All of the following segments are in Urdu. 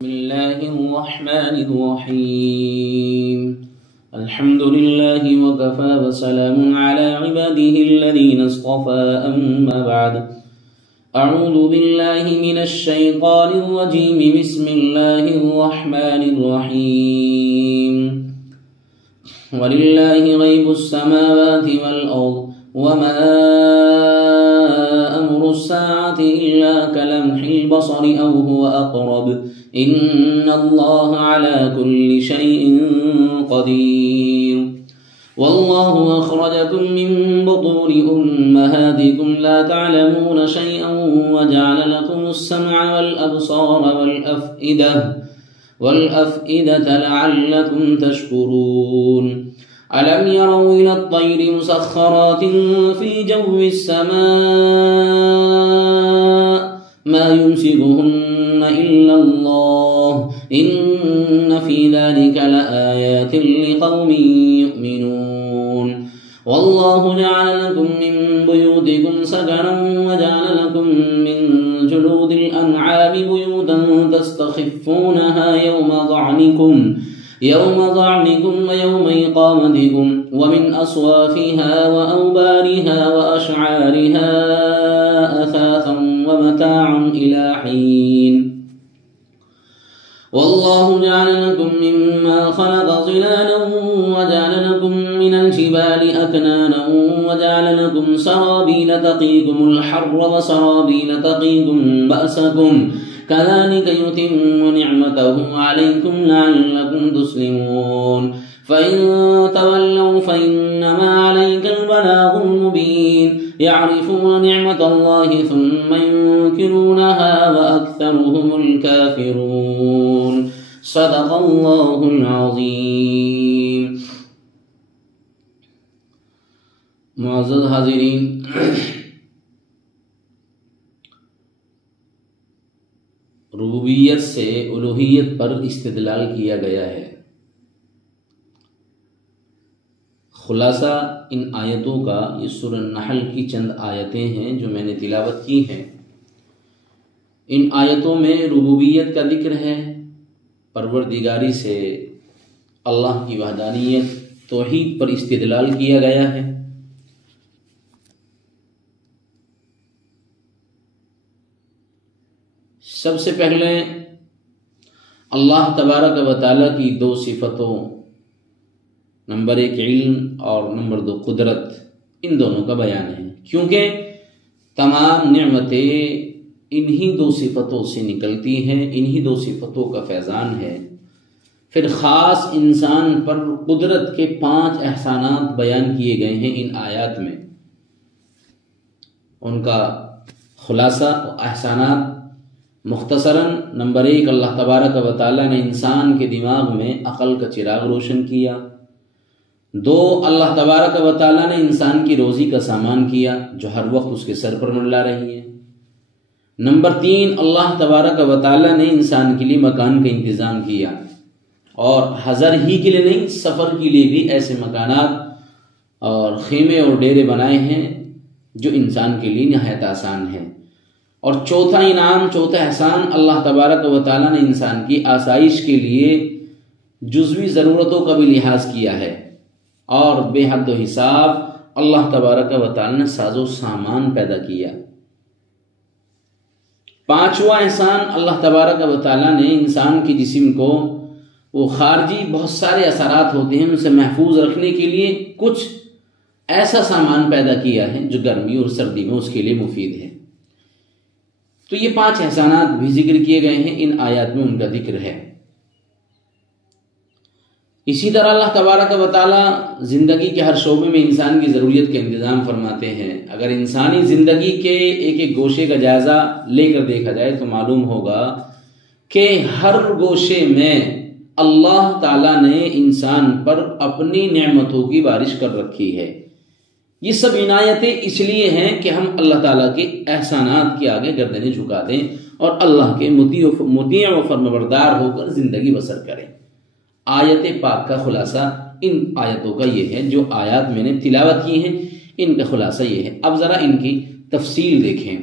بسم الله الرحمن الرحيم الحمد لله وكفى وسلام على عباده الذين اصطفى أما بعد أعوذ بالله من الشيطان الرجيم بسم الله الرحمن الرحيم ولله غيب السماوات والأرض وما أمر الساعة إلا كلمح البصر أو هو أقرب إن الله على كل شيء قدير والله أخرجكم من بطون أمهاتكم لا تعلمون شيئا وجعل لكم السمع والأبصار والأفئدة لعلكم تشكرون ألم يروا إلى الطير مسخرات في جو السماء ما يمسكهن إلا الله إن في ذلك لآيات لقوم يؤمنون والله جعل لكم من بيوتكم سكنا وجعل لكم من جلود الأنعام بيوتا تستخفونها يوم ضعنكم ويوم إقامتكم ومن أصوافها وأوبارها وأشعارها أثاثا ومتاعا إلى حين والله جعل لكم مما خلق ظلالا وجعل لكم من الجبال أكنانا وجعل لكم سرابيل تقيكم الحر وسرابيل تقيكم بأسكم كذلك يتم نعمته عليكم لعلكم تسلمون فإن تولوا فإنما عليك البلاغ المبين يعرفون نعمة الله ثم ينكرونها وأكثرهم الكافرون صدق الله العظيم. معزز حاضرین، ربوبیت سے الوہیت پر استدلال کیا گیا ہے. خلاصہ ان آیتوں کا یہ سورہ النحل کی چند آیتیں ہیں جو میں نے تلاوت کی ہیں. ان آیتوں میں ربوبیت کا ذکر ہے، پروردگاری سے اللہ کی وحدانیت توحید پر استدلال کیا گیا ہے. سب سے پہلے اللہ تبارک و تعالیٰ کی دو صفتوں، نمبر 1 علم اور نمبر 2 قدرت، ان دونوں کا بیان ہے، کیونکہ تمام نعمتیں انہی دو صفتوں سے نکلتی ہیں، انہی دو صفتوں کا فیضان ہے. پھر خاص انسان پر قدرت کے 5 احسانات بیان کیے گئے ہیں ان آیات میں. ان کا خلاصہ احسانات مختصراً: نمبر 1، اللہ تبارک و تعالیٰ نے انسان کے دماغ میں عقل کا چراغ روشن کیا. 2، اللہ تبارک و تعالیٰ نے انسان کی روزی کا سامان کیا جو ہر وقت اس کے سر پر منڈلا رہی ہے. نمبر 3، اللہ تبارک و تعالیٰ نے انسان کے لیے مکان کا انتظام کیا، اور حضر ہی کے لیے نہیں، سفر کے لیے بھی ایسے مکانات اور خیمے اور ڈیرے بنائے ہیں جو انسان کے لیے نہایت آسان ہیں. اور چوتھا انعام، چوتھا احسان، اللہ تبارک و تعالیٰ نے انسان کی آسائش کے لیے جزوی ضرورتوں کا بھی لحاظ کیا ہے، اور بے حد و حساب اللہ تبارک و تعالیٰ نے ساز و سامان پیدا کیا. 5واں احسان، اللہ تبارک و تعالیٰ نے انسان کے جسم کو وہ خارجی بہت سارے اثرات ہوتے ہیں ان سے محفوظ رکھنے کے لیے کچھ ایسا سامان پیدا کیا ہے جو گرمی اور سردی میں اس کے لیے مفید ہے. تو یہ 5 احسانات بھی ذکر کیے گئے ہیں ان آیات میں، ان کا ذکر ہے. اسی طرح اللہ تبارک و تعالیٰ زندگی کے ہر شعبے میں انسان کی ضروریت کا انتظام فرماتے ہیں. اگر انسانی زندگی کے ایک ایک گوشے کا جائزہ لے کر دیکھا جائے تو معلوم ہوگا کہ ہر گوشے میں اللہ تعالیٰ نے انسان پر اپنی نعمتوں کی بارش کر رکھی ہے. یہ سب عنایتیں اس لیے ہیں کہ ہم اللہ تعالیٰ کے احسانات کے آگے گردنیں جھکا دیں اور اللہ کے مطیع و فرمانبردار ہو کر زندگی بسر کریں. آیت پاک کا خلاصہ ان آیتوں کا یہ ہے. جو آیات میں نے تلاوت کی ہیں ان کا خلاصہ یہ ہے. اب ذرا ان کی تفصیل دیکھیں.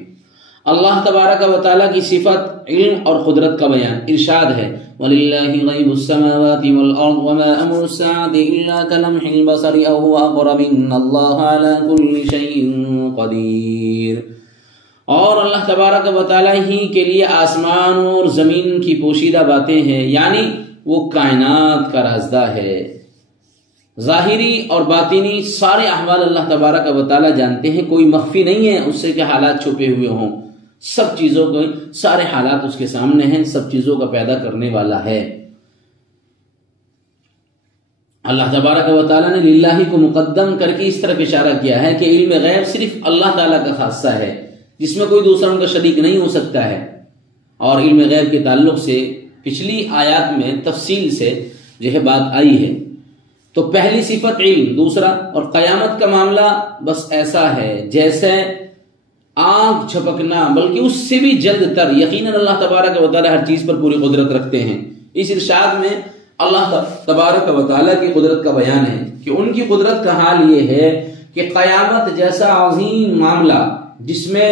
اللہ تبارک و تعالیٰ کی صفت علم اور قدرت کا بیان۔ ارشاد ہے وَلِلَّهِ غَيْبُ السَّمَاوَاتِ وَالْأَرْضِ وَمَا أَمْرُ السَّاعَةِ إِلَّا كَلَمْحِ الْبَصَرِ أَوْ هُوَ أَقْرَبُ إِنَّ اللَّهَ عَلَى كُلِّ شَيْءٍ قَدِيرٌ۔ اور اللہ تبارک و تعالیٰ ہی کے لیے آسمان اور زمین کی پوشیدہ باتیں ہیں، یعنی وہ کائنات کا رازدہ ہے۔ ظاہری اور باطنی سارے احوال اللہ تبارک و تعالیٰ جانتے ہیں، کوئی مخفی نہیں ہے اس سے کہ حالات چھپے ہوئے ہوں، سب چیزوں کے سارے حالات اس کے سامنے ہیں، سب چیزوں کا پیدا کرنے والا ہے۔ اللہ تبارک و تعالیٰ نے للہ کو مقدم کر کے اس طرف اشارہ کیا ہے کہ علم غیب صرف اللہ تعالیٰ کا خاصہ ہے، جس میں کوئی دوسرا ان کا شریک نہیں ہو سکتا ہے۔ اور علم غیب کے تعلق سے پچھلی آیات میں تفصیل سے جو ہے بات آئی ہے۔ تو پہلی صفت علم، دوسرا اور قیامت کا معاملہ بس ایسا ہے جیسے آنکھ جھپکنا، بلکہ اس سے بھی جلد تر۔ یقیناً اللہ تبارک و تعالیٰ ہر چیز پر پوری قدرت رکھتے ہیں۔ اس ارشاد میں اللہ تبارک و تعالیٰ کی قدرت کا بیان ہے کہ ان کی قدرت کا حال یہ ہے کہ قیامت جیسا عظیم معاملہ جس میں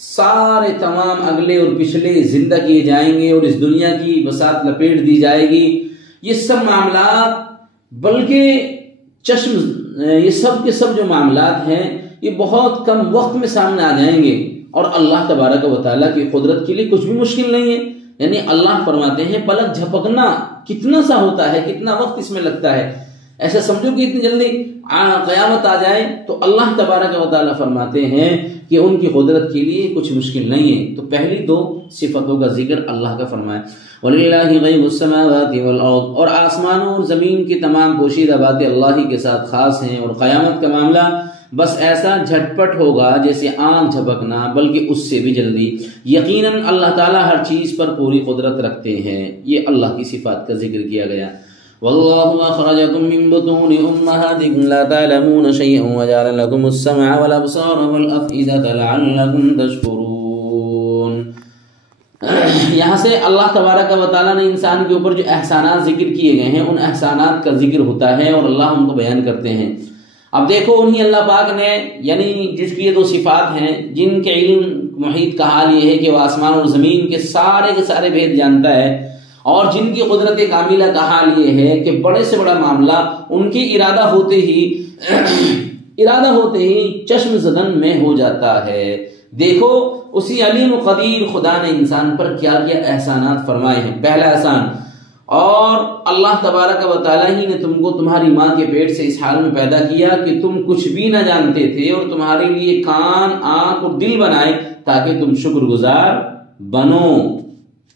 سارے تمام اگلے اور پچھلے زندہ کیے جائیں گے اور اس دنیا کی بساط لپیٹ دی جائے گی، یہ سب معاملات بلکہ یہ سب کے سب جو معاملات ہیں یہ بہت کم وقت میں سامنے آ جائیں گے، اور اللہ تبارک و تعالیٰ کی قدرت کے لیے کچھ بھی مشکل نہیں ہے۔ یعنی اللہ فرماتے ہیں پلک جھپکنا کتنا سا ہوتا ہے، کتنا وقت اس میں لگتا ہے، ایسا سمجھو کہ اتنی جلدی قیامت آ جائے۔ تو اللہ تبارک و تعالیٰ فرماتے ہیں کہ ان کی قدرت کے لیے کچھ مشکل نہیں ہے۔ تو پہلی دو صفتوں کا ذکر اللہ کا فرمایا، وَلِلَّهِ غَيْبُ السَّمَاوَاتِ وَالْأَرْضِ، اور آسمانوں اور زمین کی تمام پوشیدہ باتیں اللہ ہی کے ساتھ خاص ہیں۔ اور قیامت کا معاملہ بس ایسا جھٹپٹ ہوگا جیسے آنکھ جھپکنا، بلکہ اس سے بھی جلدی۔ یقیناً اللہ تعالیٰ ہر چیز پر پوری قدرت رکھتے ہیں۔ یہ اللہ کی صفات کا ذکر کیا گیا۔ واللہ اخرجکم من بطون امہاتکم لا تعلمون شیئا وجعل لکم السمع والابصار والافئدة لعلکم تشکرون۔ یہاں سے اللہ تبارک و تعالیٰ نے انسان کے اوپر جو احسانات ذکر کیے گئے ہیں ان احسانات کا ذکر ہوتا ہے اور اللہ ان کو بیان کرتے ہیں۔ اب دیکھو انہی اللہ پاک نے، یعنی جس کی یہ دو صفات ہیں، جن کے علم محیط کا حال یہ ہے کہ وہ آسمان اور زمین کے سارے بھید جانتا ہے، اور جن کی قدرت کاملہ کا حال یہ ہے کہ بڑے سے بڑا معاملہ ان کی ارادہ ہوتے ہی چشم زدن میں ہو جاتا ہے۔ دیکھو اسی علیم و قدیر خدا نے انسان پر کیا کیا احسانات فرمائے ہیں۔ پہلا احسان، اور اللہ تبارک و تعالیٰ ہی نے تم کو تمہاری ماں کے پیٹ سے اس حال میں پیدا کیا کہ تم کچھ بھی نہ جانتے تھے، اور تمہارے لیے کان، آنکھ اور دل بنائے تاکہ تم شکر گزار بنو۔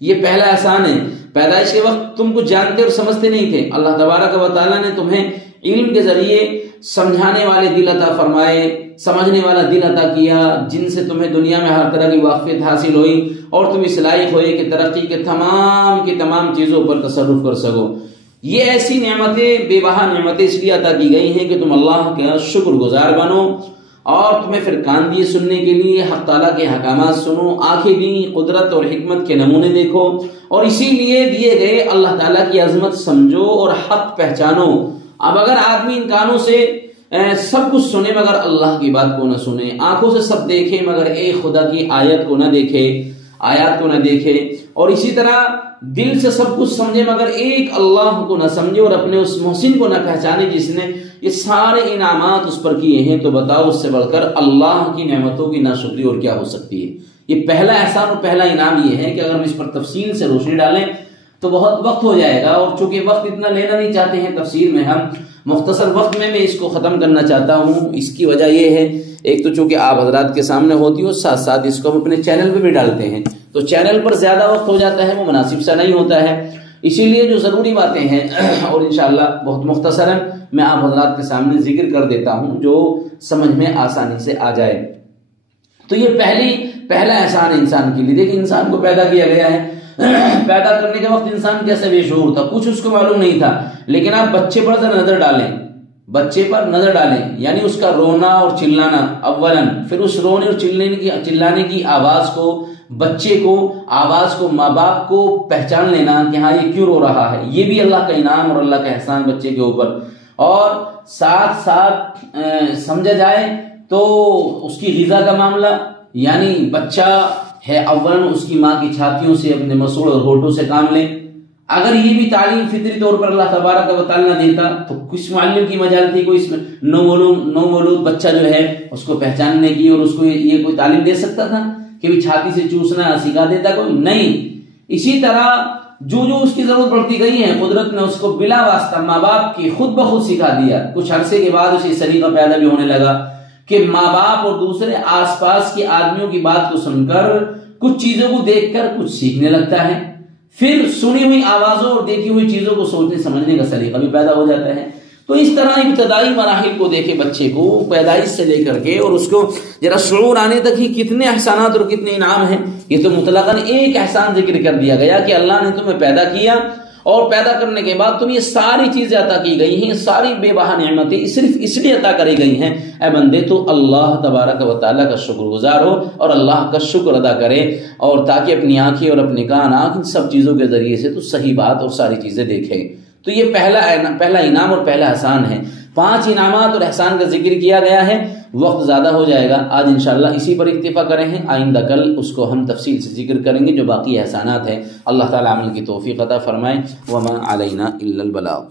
یہ پہلا احسان ہے۔ پیدائش کے وقت تم کچھ جانتے اور سمجھتے نہیں تھے، اللہ تبارک و تعالیٰ نے تمہیں علم کے ذریعے سمجھانے والے دل عطا فرمائے، سمجھنے والا دل عطا کیا، جن سے تمہیں دنیا میں ہر طرح کی واقفیت حاصل ہوئی اور تم اس لائق ہوئے کہ ترقی کے تمام چیزوں پر تصرف کر سکو۔ یہ ایسی نعمتیں، بے بہا نعمتیں اس لیے عطا کی گئی ہیں کہ تم اللہ کا شکر گزار بنو، اور تمہیں پھر کان دیے سننے کے لیے حق تعالیٰ کے احکامات سنو، آنکھیں بھی قدرت اور حکمت کے نمونے دیکھو، اور اسی لیے دیے گئے اللہ تعالیٰ کی عظمت سمجھو اور حق پہچانو۔ اب اگر آدمی ان کانوں سے سب کچھ سنے مگر اللہ کی بات کو نہ سنے، آنکھوں سے سب دیکھے مگر ایک خدا کی آیات کو نہ دیکھے، اور اسی طرح دل سے سب کچھ سمجھے مگر ایک اللہ کو نہ سمجھے، اور اپنے اس محسن کو نہ پہچانے جس نے یہ سارے انعامات اس پر کیے ہیں، تو بتاؤ اس سے بڑھ کر اللہ کی نعمتوں کی ناشکری اور کیا ہو سکتی ہے۔ یہ پہلا احسان اور پہلا انعام یہ ہے کہ اگر ہم اس پر تفصیل سے روشنی ڈالیں تو بہت وقت ہو جائے گا، اور چونکہ وقت اتنا لینا نہیں چاہتے ہیں تفسیر میں، ہم مختصر وقت میں اس کو ختم کرنا چاہتا ہوں۔ اس کی وجہ یہ ہے، ایک تو چونکہ آپ حضرات کے سامنے ہوتی ہو، ساتھ ساتھ اس کو ہم اپنے چینل پہ بھی ڈالتے ہیں، تو چینل پر زیادہ وقت ہو جاتا ہے، وہ مناسب سا نہیں ہوتا ہے۔ اسی لیے جو ضروری باتیں ہیں اور انشاءاللہ بہت مختصراً میں آپ حضرات کے سامنے ذکر کر دیتا ہوں جو سمجھ میں آسانی سے آ جائے۔ تو یہ پہلا احسان انسان کے لیے۔ دیکھیں انسان کو پیدا کیا گیا ہے، پیدا کرنے کے وقت انسان کیسے بے شعور تھا، کچھ اس کو معلوم نہیں تھا، لیکن آپ بچے پر نظر ڈالیں، یعنی اس کا رونا اور چلانا اولاً، پھر اس رونے اور چلانے کی آواز کو، بچے کو آواز کو، ماں باپ کو پہچان لینا کہ ہاں یہ کیوں رو رہا ہے، یہ بھی اللہ کا انعام اور اللہ کا احسان بچے کے اوپر۔ اور ساتھ سمجھا جائے تو اس کی غذا کا معاملہ، یعنی بچہ ہے اولن اس کی ماں کی چھاتیوں سے اپنے مسوڑ اور ہونٹوں سے کام لے. اگر یہ بھی تعلیم فطری طور پر اللہ تبارک و تعالیٰ نہ دیتا تو کس معلم کی مجال تھی؟ کوئی اس میں نو مولود بچہ جو ہے اس کو پہچاننے کی اور اس کو یہ کوئی تعلیم دے سکتا تھا کہ بھی چھاتی سے چوسنا سکھا دیتا کوئی نہیں. اسی طرح جو اس کی ضرورت پڑتی گئی ہے قدرت نے اس کو بلا واسطہ ماں باپ کی خود بخود سکھا دیا. کچھ عرصے کے بعد اسے سلیقہ پیدا بھی ہونے لگا کہ ماں باپ اور دوسرے آس پاس کے آدمیوں کی بات کو سن کر کچھ چیزوں کو دیکھ کر کچھ سیکھنے لگتا ہے. پھر سنی ہوئی آوازوں اور دیکھی ہوئی چیزوں کو سوچنے سمجھنے کا سلیقہ بھی پیدا ہو جاتا ہے. تو اس طرح ابتدائی مراحل کو دیکھے بچے کو پیدائش سے لے کر کے اور اس کو ذرا شعور آنے تک ہی کتنے احسانات اور کتنے انعام ہیں. یہ تو مطلقاً ایک احسان ذکر کر دیا گیا کہ اللہ نے تمہیں پیدا کیا اور پیدا کرنے کے بعد تمہیں یہ ساری چیزیں عطا کی گئی ہیں, ساری بے بہا نعمتیں صرف اس لیے عطا کری گئی ہیں اے بندے تو اللہ تبارک و تعالیٰ کا شکر گزار ہو اور اللہ کا شکر ادا کرے, اور تاکہ اپنی آنکھیں اور اپنے کان آنکھ ان سب چیزوں کے ذریعے سے تو صحیح بات اور ساری چیزیں دیکھے. تو یہ پہلا انعام اور پہلا احسان ہے. 5 انعامات اور احسان کا ذکر کیا گیا ہے. وقت زیادہ ہو جائے گا, آج انشاءاللہ اسی پر اکتفا کریں ہیں. آئندہ کل اس کو ہم تفصیل سے ذکر کریں گے جو باقی احسانات ہیں. اللہ تعالی عمل کی توفیق عطا فرمائے. وما علینا الا البلاغ.